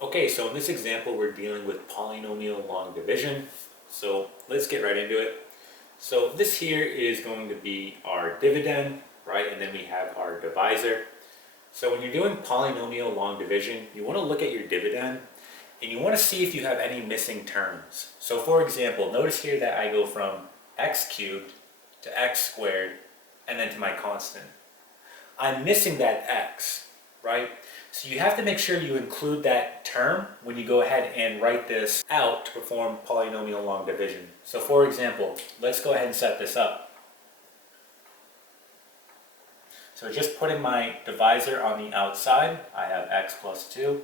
Okay, so in this example, we're dealing with polynomial long division. So let's get right into it. So this here is going to be our dividend, right? And then we have our divisor. So when you're doing polynomial long division, you want to look at your dividend and you want to see if you have any missing terms. So for example, notice here that I go from x cubed to x squared and then to my constant. I'm missing that x, right? So you have to make sure you include that term when you go ahead and write this out to perform polynomial long division. So for example, let's go ahead and set this up. So just putting my divisor on the outside, I have x plus 2.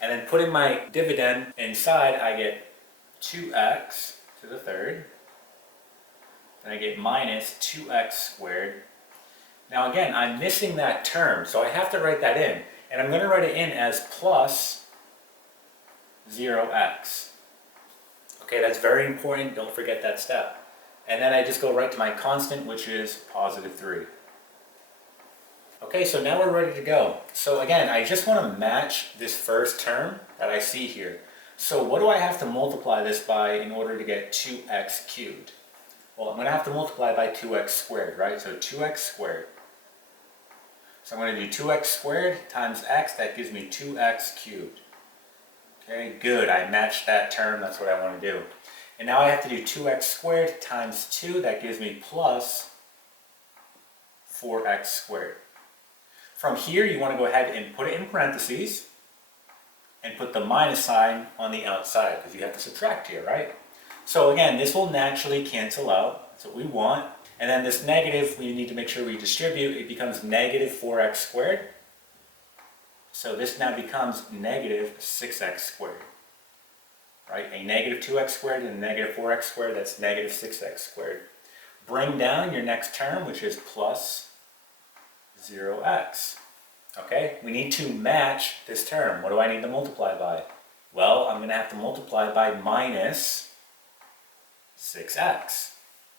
And then putting my dividend inside, I get 2x to the third. And I get minus 2x squared. Now again, I'm missing that term, so I have to write that in. And I'm going to write it in as plus 0x. Okay, that's very important. Don't forget that step. And then I just go right to my constant, which is positive 3. Okay, so now we're ready to go. So again, I just want to match this first term that I see here. So what do I have to multiply this by in order to get 2x cubed? Well, I'm going to have to multiply by 2x squared, right? So 2x squared. So I'm going to do 2x squared times x, that gives me 2x cubed. Okay, good, I matched that term, that's what I want to do. And now I have to do 2x squared times 2, that gives me plus 4x squared. From here, you want to go ahead and put it in parentheses and put the minus sign on the outside because you have to subtract here, right? So again, this will naturally cancel out. That's what we want. And then this negative, we need to make sure we distribute. It becomes negative 4x squared. So this now becomes negative 6x squared. Right? A negative 2x squared and a negative 4x squared, that's negative 6x squared. Bring down your next term, which is plus 0x. Okay, we need to match this term. What do I need to multiply by? Well, I'm going to have to multiply by minus 6x,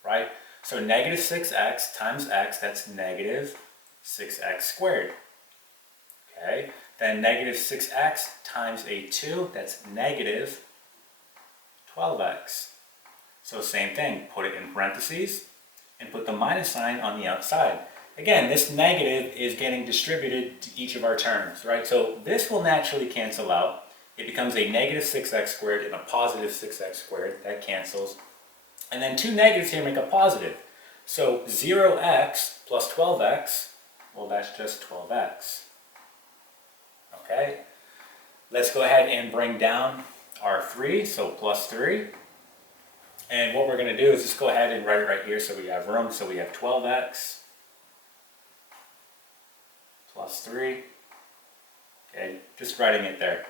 right? So negative 6x times x, that's negative 6x squared. Okay, then negative 6x times a 2, that's negative 12x. So same thing, put it in parentheses and put the minus sign on the outside. Again, this negative is getting distributed to each of our terms, right? So this will naturally cancel out. It becomes a negative 6x squared and a positive 6x squared. That cancels. And then two negatives here make a positive. So 0x plus 12x, well, that's just 12x. Okay? Let's go ahead and bring down our 3, so plus 3. And what we're going to do is just go ahead and write it right here so we have room. So we have 12x plus 3. Okay, just writing it there.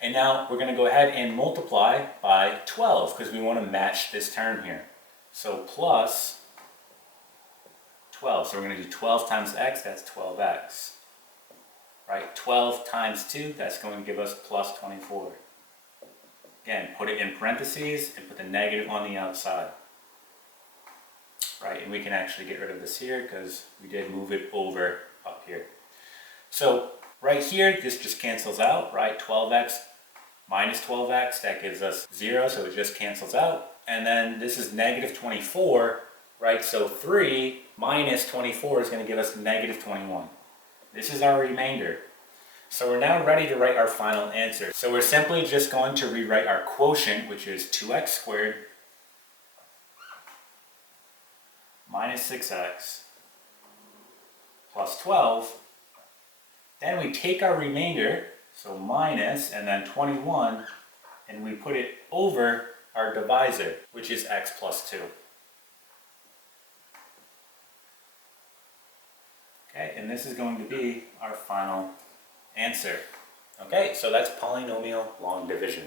And now we're going to go ahead and multiply by 12 because we want to match this term here. So plus 12. So we're going to do 12 times x, that's 12x. Right, 12 times 2, that's going to give us plus 24. Again, put it in parentheses and put the negative on the outside. Right, and we can actually get rid of this here because we did move it over up here. So right here, this just cancels out, right? 12x minus 12x, that gives us 0, so it just cancels out. And then this is negative 24, right? So 3 minus 24 is going to give us negative 21. This is our remainder. So we're now ready to write our final answer. So we're simply just going to rewrite our quotient, which is 2x squared minus 6x plus 12. Then we take our remainder, so minus and then 21, and we put it over our divisor, which is x plus 2. Okay, and this is going to be our final answer. Okay, so that's polynomial long division.